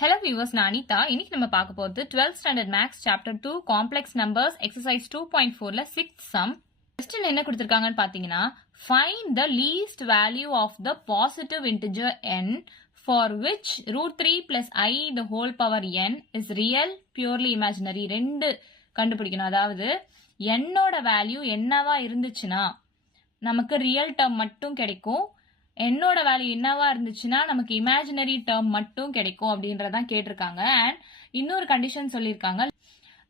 Hello viewers, நான் அனிதா. இன்னைக்கு நம்ம பார்க்க போறது 12th standard maths chapter 2 complex numbers exercise 2.4ல 6th sum. Question என்ன கொடுத்திருக்காங்கன்னு பாத்தீங்கன்னா, find the least value of the positive integer n for which root 3 plus I the whole power n is real, purely imaginary. ரெண்டு கண்டுபிடிக்கணும். அதாவது என்னோட value என்னவா இருந்துச்சுன்னா நமக்கு real term மட்டும் கிடைக்கும், என்னோட வேல்யூ என்னவா இருந்துச்சுன்னா நமக்கு இமேஜினரி டேர்ம் மட்டும் கிடைக்கும் அப்படின்றதான் கேட்டிருக்காங்க. அண்ட் இன்னொரு கண்டிஷன் சொல்லியிருக்காங்க,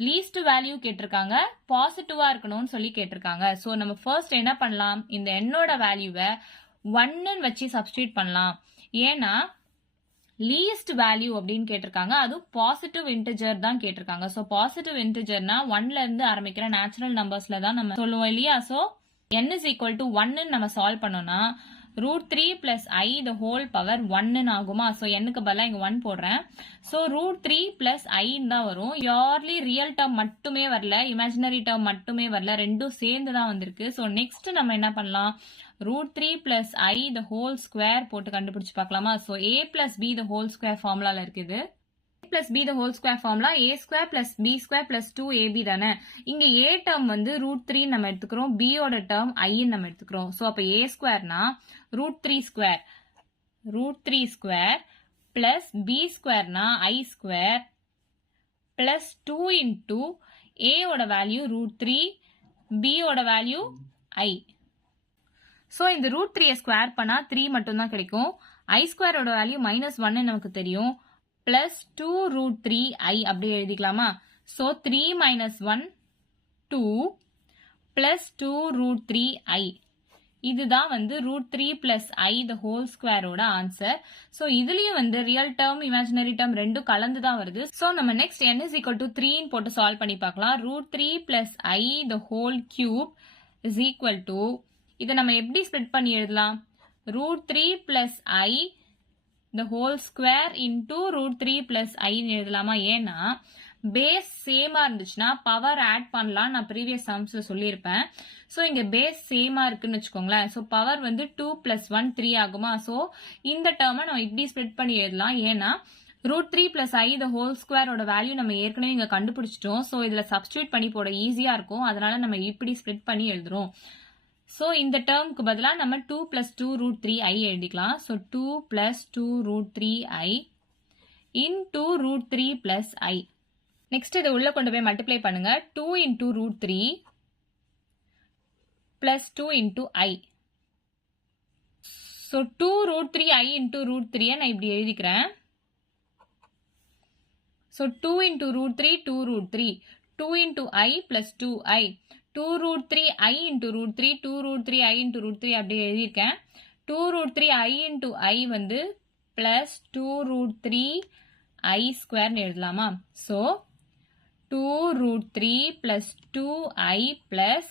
லீஸ்ட் வேல்யூ கேட்டிருக்காங்க, பாசிட்டிவா இருக்கணும்னு சொல்லி கேட்டிருக்காங்க. ஸோ நம்ம ஃபர்ஸ்ட் என்ன பண்ணலாம், இந்த என்னோட வேல்யூவை 1ன்னு வச்சு சப்ஸ்டியூட் பண்ணலாம். ஏன்னா லீஸ்ட் வேல்யூ அப்படின்னு கேட்டிருக்காங்க, அதுவும் பாசிட்டிவ் இன்டிஜர் தான் கேட்டிருக்காங்க. ஸோ பாசிட்டிவ் இன்டிஜர்னா 1ல இருந்து ஆரம்பிக்கிற நேச்சுரல் நம்பர்ஸ்ல தான் நம்ம சொல்லுவோம் இல்லையா. So n is equal to 1ன்னு நம்ம சால்வ் பண்ணோம்னா root 3 plus I the whole power 1ன்னு ஆகுமா. ஸோ என்னுக்கு பதிலாக இங்க 1 போடுறேன். ஸோ root 3 plus I தான் வரும். பியூர்லி ரியல் டேர்ம் மட்டுமே வரல, இமேஜினரி டேர்ம் மட்டுமே வரல, ரெண்டும் சேர்ந்து தான் வந்திருக்கு. ஸோ நெக்ஸ்ட் நம்ம என்ன பண்ணலாம், root 3 plus I the whole square போட்டு கண்டுபிடிச்சு பார்க்கலாமா. So a plus b the whole square ஃபார்முலால இருக்குது. plus b the whole square formula a square plus b square plus 2ab தானே. இங்க a term வந்து root 3 நம்ம எடுத்துக்கிறோம், b ஓட term I நம்ம எடுத்துக்கிறோம். சோ அப்ப a squareனா root 3 square plus b squareனா I square plus 2 into a ஓட வேல்யூ root 3, b ஓட வேல்யூ I. சோ இந்த root 3 ஸ்கொயர் பண்ணா 3 மட்டும் தான் கிடைக்கும். I square ஓட வேல்யூ -1 நமக்கு தெரியும். plus 2 root 3 I அப்படியே எழுதிக்கலாமா. so 3 minus 1 2 plus 2 root 3 I. இதுதான் வந்து root 3 plus I the whole square ஓட ஆன்சர். so இதுலயும் வந்து ரியல் டேர்ம் இமேஜினரி டேர்ம் ரெண்டும் கலந்து தான் வருது. so நம்ம next n is equal to 3 போட்டு சால்வ் பண்ணி பார்க்கலாம். root 3 plus I the whole cube is equal to, இதை நம்ம எப்படி ஸ்ப்ளிட் பண்ணி எழுதலாம், root 3 plus I the whole square into root 3 plus I எழுதலாமா. ஏன்னா பேஸ் சேமா இருந்துச்சுன்னா பவர் ஆட் பண்ணலாம், நான் ப்ரீவியஸ் சம்ஸ்ல சொல்லியிருப்பேன். ஸோ இங்க பேஸ் சேமா இருக்குன்னு வச்சுக்கோங்களேன். ஸோ பவர் வந்து 2 plus 1 3 ஆகுமா. ஸோ இந்த டேர்மை நம்ம இப்படி ஸ்ப்ளிட் பண்ணி எழுதலாம். ஏன்னா root 3 plus I the whole square ஓட வேல்யூ நம்ம ஏற்கனவே இங்க கண்டுபிடிச்சிட்டோம். ஸோ இதுல சப்ஸ்டியூட் பண்ணி போட ஈஸியா இருக்கும், அதனால நம்ம இப்படி ஸ்ப்ளிட் பண்ணி எழுதுறோம். ஸோ இந்த டேர்முக்கு பதிலாக நம்ம 2 plus 2 root 3 I எழுதிக்கலாம். So 2 plus 2 root 3 I into root 3 plus I. Next இதை உள்ள கொண்டு போய் மல்டிப்ளை பண்ணுங்க. 2 into root 3 plus 2 into I. So 2 root 3 I into root 3 நான் இப்படி எழுதிக்கிறேன். So 2 into root 3 2 root 3 2 into I plus 2I 2 root 3 I into root 3 2 root 3 I into root 3 அப்படியே எழுதியிருக்கேன். 2 root 3 I into I வந்து plus 2 root 3 I square எழுதலாமா. So 2 root 3 plus 2I plus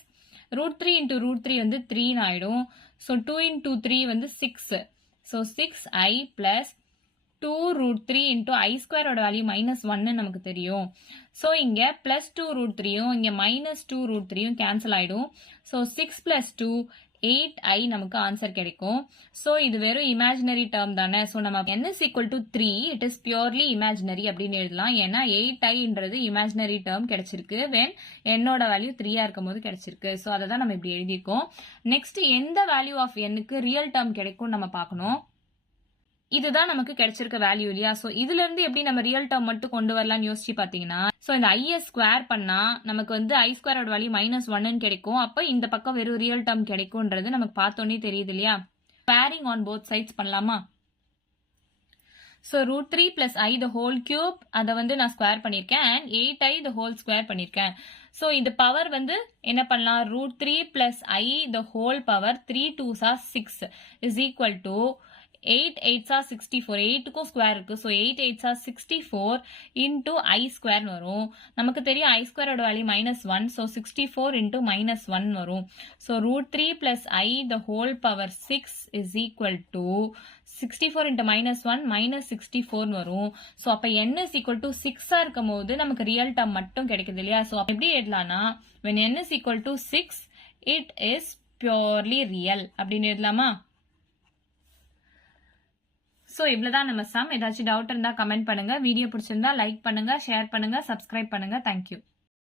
root 3 into root 3 வந்து 3 ஆயிடும். So 2 into 3 வந்து 6. So 6I plus 2 root 3 into I square ஓட value -1 நமக்கு தெரியும். ஸோ இங்க plus 2 root 3யும் இங்க -2 root 3யும் கேன்சல் ஆயிடும். ஸோ 6 plus 2 8I நமக்கு ஆன்சர் கிடைக்கும். ஸோ இது வெறும் இமேஜினரி டேர்ம் தானே. ஸோ நம்ம n is equal to 3 it is purely imaginary அப்படின்னு எழுதலாம். ஏன்னா 8iன்றது இமேஜினரி டேர்ம் கிடைச்சிருக்கு when என்னோட வேல்யூ 3 இருக்கும் போது கிடைச்சிருக்கு. ஸோ அதை தான் நம்ம இப்படி எழுதியிருக்கோம். நெக்ஸ்ட் எந்த வேல்யூ ஆஃப் nக்கு ரியல் டேர்ம் கிடைக்கும் நம்ம பார்க்கணும். இதுதான் நமக்கு கிடைச்சிருக்க வேல்யூ இல்லையா. சோ இதுல இருந்து எப்படி நம்ம ரியல் டேர்ம் மட்டும் கொண்டு வரலாம்னு யோசிச்சு பாத்தீங்கன்னா, சோ இந்த I ஸ்கொயர் பண்ணா நமக்கு வந்து I ஸ்கொயரோட வேல்யூ -1ன்னு கிடைக்கும். அப்ப இந்த பக்கம் வெறும் ரியல் டேர்ம் கிடைக்கும்ன்றது நமக்கு பார்த்தோன்னே தெரியுது இல்லையா. பேரிங் ஆன் போத் சைட்ஸ் பண்ணலாமா. So root 3 plus I the whole cube அதை வந்து நான் ஸ்கொயர் பண்ணிருக்கேன் and 8I the whole square பண்ணிருக்கேன். சோ இந்த பவர் வந்து என்ன பண்ணலாம், root 3 plus I the whole power 3 2s are 6 is equal to 8 8s are 64. 8க்கும் square இருக்கு. So 8 8s are 64 into I square வரும். நமக்கு தெரியும் I ஸ்கொயரோட வேல்யூ -1. ஸோ 64 into -1 வரும். So root 3 plus I the whole power 6 is equal to 64 into -1 -64 வரும். So அப்ப n is equal to 6 இருக்கும் போது நமக்கு ரியல் டேர்ம் மட்டும் கிடைக்குது இல்லையா. ஸோ எப்படி எழுதலாம்னா when n is equal to 6 it is purely real அப்படின்னு எழுதலாமா. ஸோ இவ்வளவுதான் நம்ம சம். ஏதாச்சும் டவுட் இருந்தா கமெண்ட் பண்ணுங்க. வீடியோ பிடிச்சிருந்தா லைக் பண்ணுங்க, ஷேர் பண்ணுங்க, சப்ஸ்கிரைப் பண்ணுங்க. தேங்க்யூ.